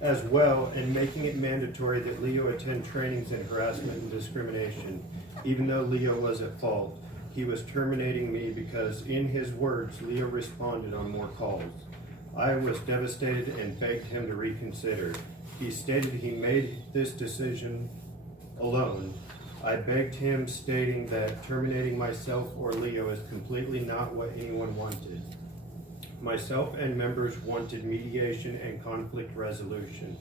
as well, and making it mandatory that Leo attend trainings in harassment and discrimination. Even though Leo was at fault, he was terminating me because, in his words, Leo responded on more calls. I was devastated and begged him to reconsider. He stated he made this decision alone. I begged him, stating that terminating myself or Leo is completely not what anyone wanted. Myself and members wanted mediation and conflict resolution.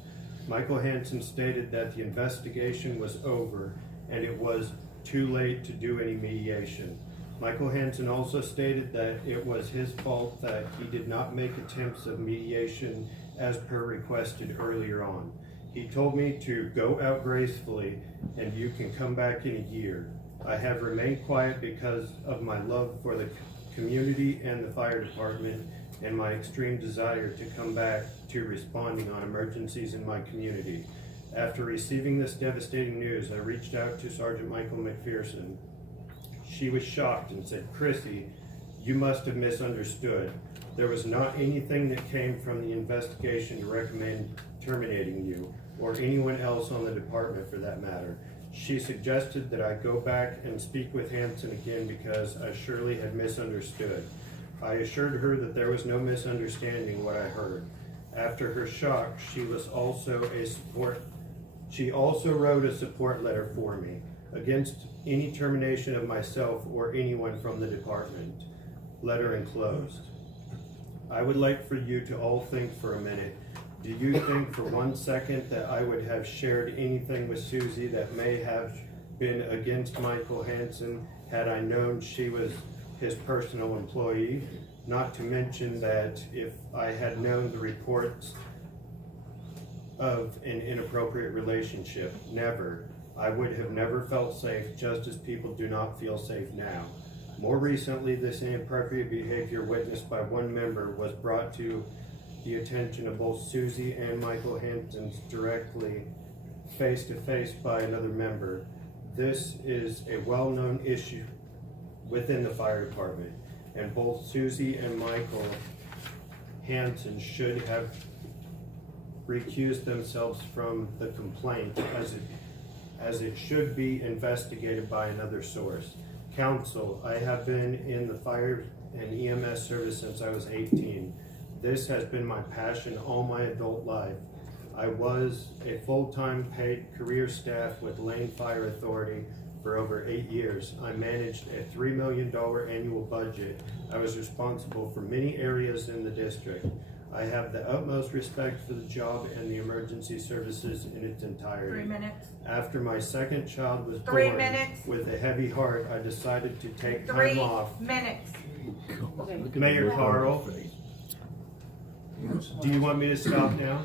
Michael Hansen stated that the investigation was over and it was too late to do any mediation. Michael Hansen also stated that it was his fault that he did not make attempts of mediation as per requested earlier on. He told me to go out gracefully and you can come back in a year. I have remained quiet because of my love for the community and the fire department and my extreme desire to come back to responding on emergencies in my community. After receiving this devastating news, I reached out to Sergeant Michael McPherson. She was shocked and said, "Chrissy, you must have misunderstood. There was not anything that came from the investigation to recommend terminating you, or anyone else on the department for that matter. She suggested that I go back and speak with Hansen again because I surely had misunderstood. I assured her that there was no misunderstanding what I heard. After her shock, she also wrote a support letter for me against any termination of myself or anyone from the department. Letter enclosed. I would like for you to all think for a minute. Do you think for 1 second that I would have shared anything with Susie that may have been against Michael Hansen had I known she was his personal employee? Not to mention that if I had known the reports of an inappropriate relationship, never. I would have never felt safe, just as people do not feel safe now. More recently, this inappropriate behavior witnessed by one member was brought to the attention of both Susie and Michael Hansen directly, face to face by another member. This is a well-known issue within the fire department, and both Susie and Michael Hansen should have recused themselves from the complaint, as it should be investigated by another source. Counsel, I have been in the fire and EMS service since I was 18. This has been my passion all my adult life. I was a full-time paid career staff with Lane Fire Authority for over 8 years. I managed a $3 million annual budget. I was responsible for many areas in the district. I have the utmost respect for the job and the emergency services in its entirety. 3 minutes. After my second child was 3 born, minutes. with a heavy heart, I decided to take 3 time off. minutes. Mayor Carl, do you want me to stop now?